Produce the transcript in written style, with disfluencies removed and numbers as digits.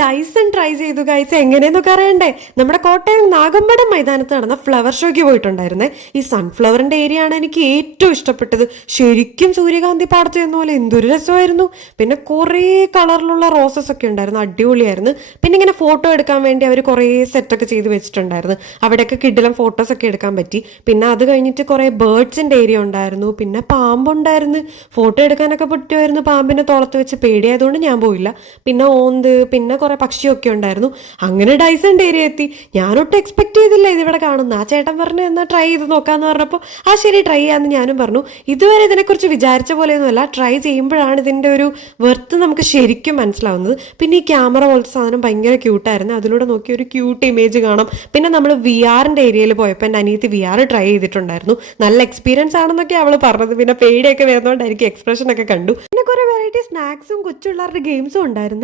Dyson try ചെയ്തു guys. എങ്ങനെയെന്നൊക്കെ അറിയണ്ടേ? നമ്മുടെ കോട്ടയം നാഗമ്പടം മൈതാനത്ത് നടന്ന ഫ്ലവർ ഷോയ്ക്ക് പോയിട്ടുണ്ടായിരുന്നേ. ഈ സൺഫ്ലവറിന്റെ ഏരിയ ആണ് എനിക്ക് ഏറ്റവും ഇഷ്ടപ്പെട്ടത്. ശരിക്കും സൂര്യകാന്തി പാടത്ത് ചെന്ന പോലെ എന്തൊരു രസമായിരുന്നു. പിന്നെ കുറേ കളറിലുള്ള റോസസ് ഒക്കെ ഉണ്ടായിരുന്നു, അടിപൊളിയായിരുന്നു. പിന്നെ ഇങ്ങനെ ഫോട്ടോ എടുക്കാൻ വേണ്ടി അവർ കുറേ സെറ്റൊക്കെ ചെയ്ത് വെച്ചിട്ടുണ്ടായിരുന്നു. അവിടെയൊക്കെ കിഡിലും ഫോട്ടോസ് ഒക്കെ എടുക്കാൻ പറ്റി. പിന്നെ അത് കഴിഞ്ഞിട്ട് കുറേ ബേർഡ്സിന്റെ ഏരിയ ഉണ്ടായിരുന്നു. പിന്നെ പാമ്പുണ്ടായിരുന്നു, ഫോട്ടോ എടുക്കാനൊക്കെ പറ്റുമായിരുന്നു. പാമ്പിനെ തോളത്ത് വെച്ച് പേടിയായതുകൊണ്ട് ഞാൻ പോയില്ല. പിന്നെ ഓന്ത്, പിന്നെ കുറെ പക്ഷിയൊക്കെ ഉണ്ടായിരുന്നു. അങ്ങനെ ഡൈസൺ ഏരിയ എത്തി. ഞാനൊട്ടും എക്സ്പെക്ട് ചെയ്തില്ല ഇതിവിടെ കാണുന്ന. ആ ചേട്ടൻ പറഞ്ഞു എന്നാൽ ട്രൈ ചെയ്ത് നോക്കാന്ന് പറഞ്ഞപ്പോൾ ആ ശരി ട്രൈ ചെയ്യാമെന്ന് ഞാനും പറഞ്ഞു. ഇതുവരെ ഇതിനെക്കുറിച്ച് വിചാരിച്ച പോലെയൊന്നുമല്ല, ട്രൈ ചെയ്യുമ്പോഴാണ് ഇതിൻ്റെ ഒരു വെർത്ത് നമുക്ക് ശരിക്കും മനസ്സിലാവുന്നത്. പിന്നെ ഈ ക്യാമറ പോലത്തെ സാധനം ഭയങ്കര ക്യൂട്ടായിരുന്നു. അതിലൂടെ നോക്കി ഒരു ക്യൂട്ട് ഇമേജ് കാണാം. പിന്നെ നമ്മൾ വി ആറിൻ്റെ ഏരിയയിൽ പോയപ്പോൾ എൻ്റെ അനിയത്തി വി ആർ ട്രൈ ചെയ്തിട്ടുണ്ടായിരുന്നു. നല്ല എക്സ്പീരിയൻസ് ആണെന്നൊക്കെ അവൾ പറഞ്ഞത്. പിന്നെ പേടിയൊക്കെ വരുന്നതുകൊണ്ടായിരിക്കും എക്സ്പ്രഷൻ ഒക്കെ കണ്ടു. പിന്നെ കുറെ വെറൈറ്റി സ്നാക്സും കൊച്ചുപിള്ളേരുടെ ഗെയിംസും ഉണ്ടായിരുന്നു.